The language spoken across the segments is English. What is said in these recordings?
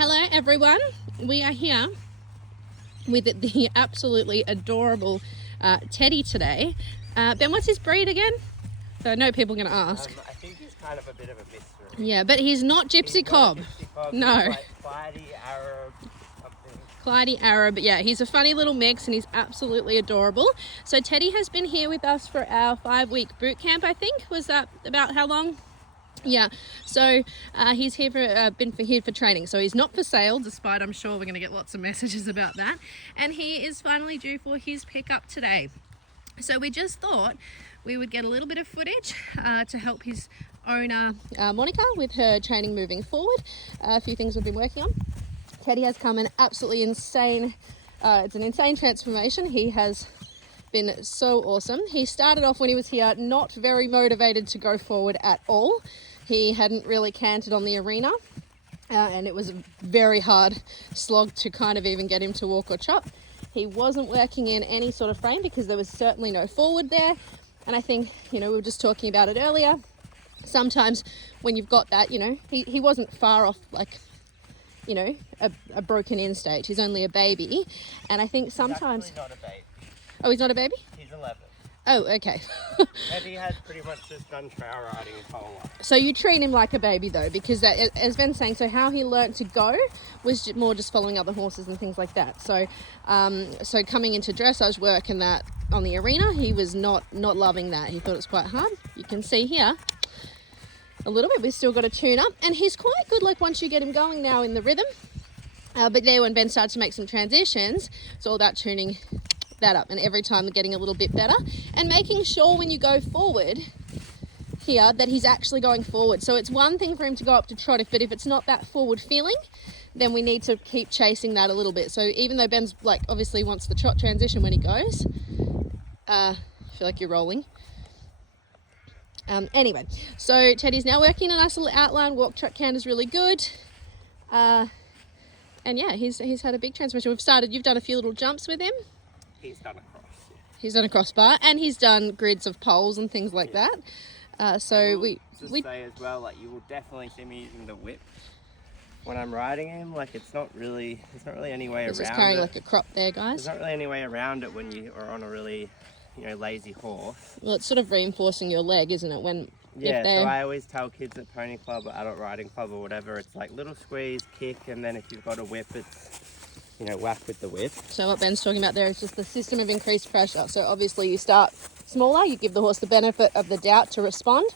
Hello everyone, we are here with the absolutely adorable Teddy today. Ben, what's his breed again? So I know people are going to ask. I think he's kind of a bit of a mystery. Yeah, but he's not Gypsy Cobb. No. He's like Clyde Arab something. Clyde Arab, yeah, he's a funny little mix and he's absolutely adorable. So Teddy has been here with us for our 5-week boot camp, I think. Was that about how long? Yeah, so he's here for here for training, so he's not for sale, despite I'm sure we're going to get lots of messages about that. And he is finally due for his pickup today. So we just thought we would get a little bit of footage to help his owner Monica with her training moving forward. A few things we've been working on. Teddy has come an absolutely insane, it's an insane transformation. He has been so awesome. He started off when he was here not very motivated to go forward at all. He hadn't really cantered on the arena and it was a very hard slog to kind of even get him to walk or chop. He wasn't working in any sort of frame because there was certainly no forward there. And I think, we were just talking about it earlier. Sometimes when you've got that, he wasn't far off like, a broken in stage. He's only a baby. And I think sometimes... He's actually not a baby. Oh, he's not a baby? He's 11. Oh, okay. Teddy has pretty much just done trail riding his whole life. So you treat him like a baby though, because that, as Ben's saying, so how he learnt to go was more just following other horses and things like that. So, so coming into dressage work and that on the arena, he was not loving that. He thought it was quite hard. You can see here a little bit. We've still got to tune up, and he's quite good. Like once you get him going now in the rhythm, but there when Ben started to make some transitions, it's all about tuning that up, and every time getting a little bit better and making sure when you go forward here that he's actually going forward. So it's one thing for him to go up to trot, but if it's not that forward feeling, then we need to keep chasing that a little bit. So even though Ben's like obviously wants the trot transition when he goes, I feel like you're rolling. Anyway, so Teddy's now working a nice little outline. Walk, trot, canter is really good. And yeah, he's had a big transformation. You've done a few little jumps with him. He's done a cross. Yeah. He's done a crossbar, and he's done grids of poles and things like that. So we say as well, like you will definitely see me using the whip when I'm riding him. Like there's not really any way around it. Just carrying like a crop there, guys. There's not really any way around it when you are on a really, lazy horse. Well, it's sort of reinforcing your leg, isn't it? So I always tell kids at Pony Club or Adult Riding Club or whatever, it's like little squeeze, kick, and then if you've got a whip, it's whack with the whip. So what Ben's talking about there is just the system of increased pressure. So obviously you start smaller, you give the horse the benefit of the doubt to respond.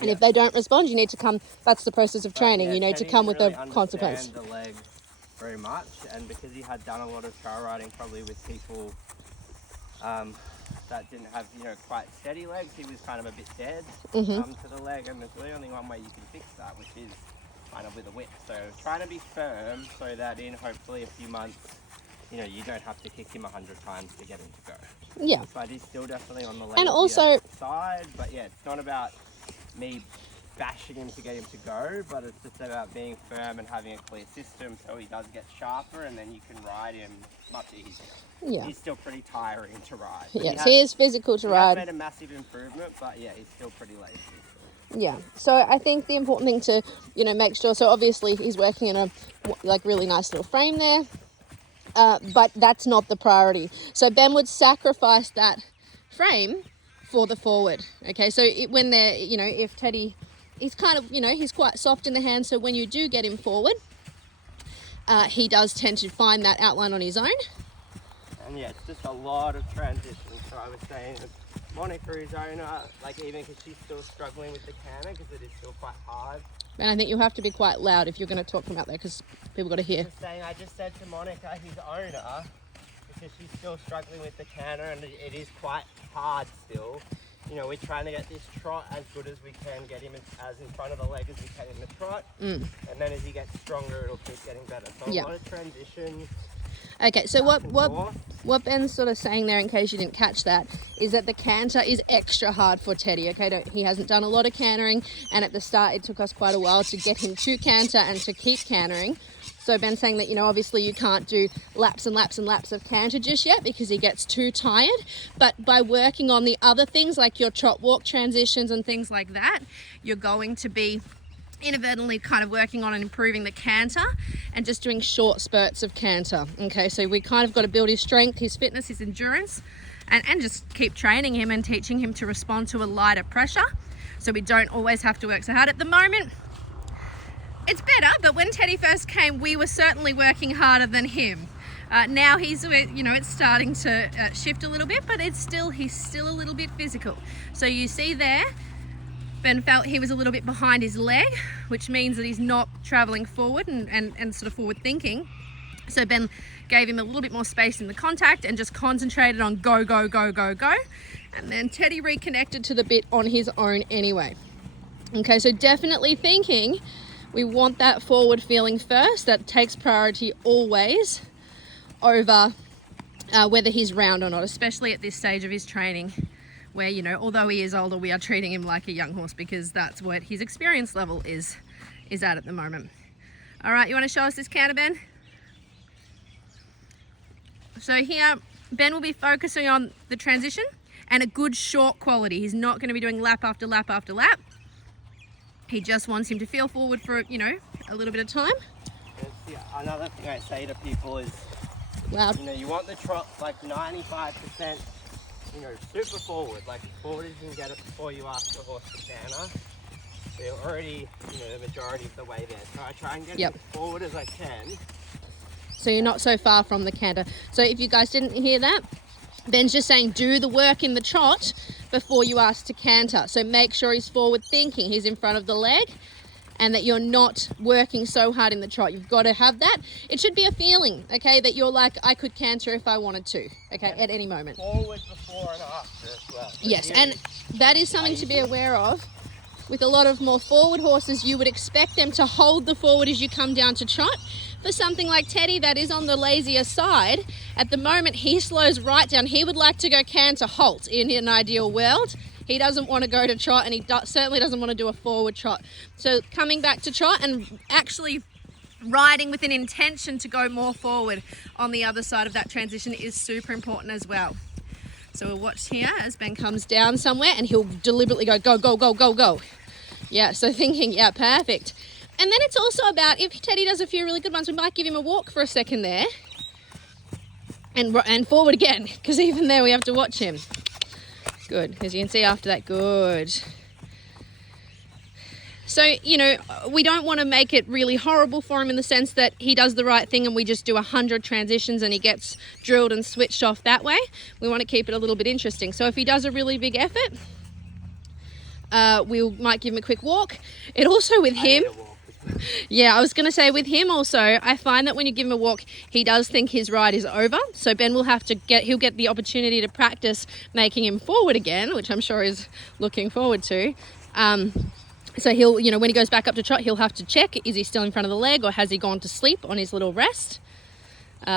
And if they don't respond, you need to come, that's the process of training. You need to come with really a consequence. The leg very much, and because he had done a lot of trail riding probably with people that didn't have, quite steady legs, he was kind of a bit dead to the leg, and there's really only one way you can fix that, which is kind of with a whip. So trying to be firm so that in hopefully a few months, you don't have to kick him 100 times to get him to go. Yeah. But he's still definitely on the leg and also side. But yeah, it's not about me bashing him to get him to go, but it's just about being firm and having a clear system so he does get sharper, and then you can ride him much easier. Yeah. He's still pretty tiring to ride. Yes, he is physical to ride. He's made a massive improvement, but yeah, he's still pretty lazy. Yeah, so I think the important thing to, make sure, so obviously he's working in a really nice little frame there, but that's not the priority. So Ben would sacrifice that frame for the forward, okay? So when they're, if Teddy, he's kind of, he's quite soft in the hand, so when you do get him forward, he does tend to find that outline on his own. And yeah, it's just a lot of transitions, so I was saying, Monica is owner, even because she's still struggling with the canter because it is still quite hard. And I think you'll have to be quite loud if you're going to talk from out there because people got to hear. I just said to Monica, his owner, because she's still struggling with the canter and it is quite hard still. We're trying to get this trot as good as we can, get him as in front of the leg as we can in the trot. And then as he gets stronger, it'll keep getting better. So a lot of transitions. Okay, so what Ben's sort of saying there, in case you didn't catch that, is that the canter is extra hard for Teddy, okay? He hasn't done a lot of cantering, and at the start it took us quite a while to get him to canter and to keep cantering. So Ben's saying that, obviously you can't do laps and laps and laps of canter just yet because he gets too tired. But by working on the other things like your trot walk transitions and things like that, you're going to be inadvertently kind of working on and improving the canter and just doing short spurts of canter. Okay, so we kind of got to build his strength, his fitness, his endurance, and just keep training him and teaching him to respond to a lighter pressure, so we don't always have to work so hard. At the moment, it's better, but when Teddy first came, we were certainly working harder than him. Now he's, you know, it's starting to shift a little bit, but he's still a little bit physical. So you see there, Ben felt he was a little bit behind his leg, which means that he's not traveling forward and sort of forward thinking. So Ben gave him a little bit more space in the contact and just concentrated on go, go, go, go, go. And then Teddy reconnected to the bit on his own anyway. Okay, so definitely thinking we want that forward feeling first. That takes priority always over whether he's round or not, especially at this stage of his training where, you know, although he is older, we are treating him like a young horse because that's what his experience level is at the moment. All right, you want to show us this canter, Ben? So here, Ben will be focusing on the transition and a good short quality. He's not going to be doing lap after lap after lap. He just wants him to feel forward for, you know, a little bit of time. Another thing I say to people is, Loud. you know, you want the trot like 95%, you know, super forward, like forward as you can get it before you ask the horse to canter. So you're already, you know, the majority of the way there. So I try and get as forward as I can. So you're not so far from the canter. So if you guys didn't hear that, Ben's just saying do the work in the trot before you ask to canter. So make sure he's forward thinking, he's in front of the leg, and that you're not working so hard in the trot. You've got to have that. It should be a feeling, okay, that you're like, I could canter if I wanted to, okay, at any moment. Forward before and after as well. Yes, and that is something to be aware of. With a lot of more forward horses, you would expect them to hold the forward as you come down to trot. For something like Teddy that is on the lazier side, at the moment he slows right down. He would like to go canter halt in an ideal world. He doesn't want to go to trot, and he certainly doesn't want to do a forward trot. So coming back to trot and actually riding with an intention to go more forward on the other side of that transition is super important as well. So we'll watch here as Ben comes down somewhere and he'll deliberately go, go, go, go, go, go. Yeah, so thinking, yeah, perfect. And then it's also about, if Teddy does a few really good ones, we might give him a walk for a second there. And forward again, because even there we have to watch him. Good, as you can see after that, good. So, you know, we don't want to make it really horrible for him in the sense that he does the right thing and we just do 100 transitions and he gets drilled and switched off that way. We want to keep it a little bit interesting. So if he does a really big effort, we might give him a quick walk. It also with him... Yeah, I was going to say with him also, I find that when you give him a walk, he does think his ride is over. So Ben will have to he'll get the opportunity to practice making him forward again, which I'm sure he's looking forward to. So he'll, you know, when he goes back up to trot, he'll have to check, is he still in front of the leg or has he gone to sleep on his little rest?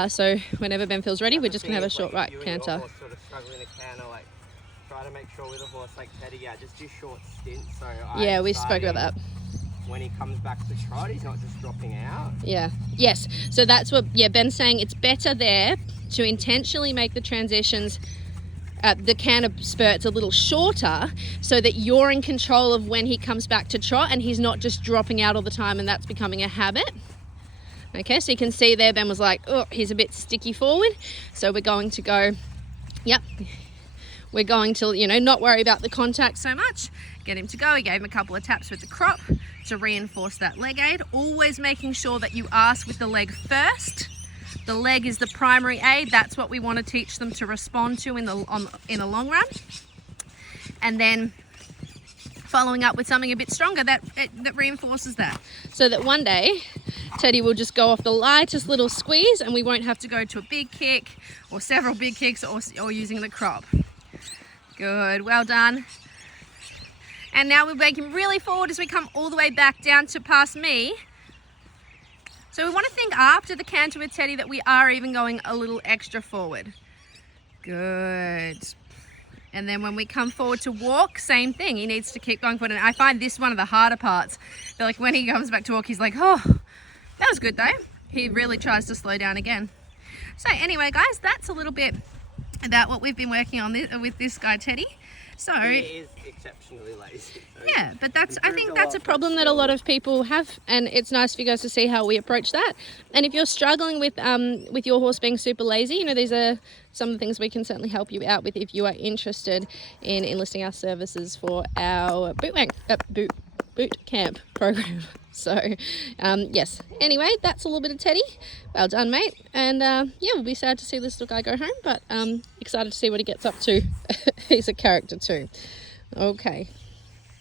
So whenever Ben feels ready, we're just going to have a short right canter. Sort of struggling to canter, like, try to make sure with a horse like Teddy, yeah, just do short stints. So yeah, we spoke about that. When he comes back to trot, he's not just dropping out. Yeah. Yes. So that's what, Ben's saying it's better there to intentionally make the transitions, the canter spurts a little shorter so that you're in control of when he comes back to trot and he's not just dropping out all the time and that's becoming a habit. Okay, so you can see there Ben was like, oh, he's a bit sticky forward. So we're going to go, yep. We're going to, you know, not worry about the contact so much. Get him to go. He gave him a couple of taps with the crop to reinforce that leg aid. Always making sure that you ask with the leg first. The leg is the primary aid. That's what we want to teach them to respond to in the long run. And then following up with something a bit stronger that reinforces that. So that one day Teddy will just go off the lightest little squeeze and we won't have to go to a big kick or several big kicks or using the crop. Good, well done. And now we're making really forward as we come all the way back down to past me. So we want to think after the canter with Teddy that we are even going a little extra forward. Good. And then when we come forward to walk, same thing. He needs to keep going forward. And I find this one of the harder parts. But like when he comes back to walk, he's like, oh, that was good though. He really tries to slow down again. So anyway, guys, that's a little bit about what we've been working on with this guy, Teddy. So He is exceptionally lazy. So yeah, but that's, I think improved a that's a lot, but problem that a lot still- of people have, and it's nice for you guys to see how we approach that. And if you're struggling with your horse being super lazy, you know, these are some of the things we can certainly help you out with if you are interested in enlisting our services for our boot camp program. So yes, anyway, that's a little bit of Teddy. Well done, mate. And yeah, we'll be sad to see this little guy go home, but excited to see what he gets up to. He's a character too. Okay.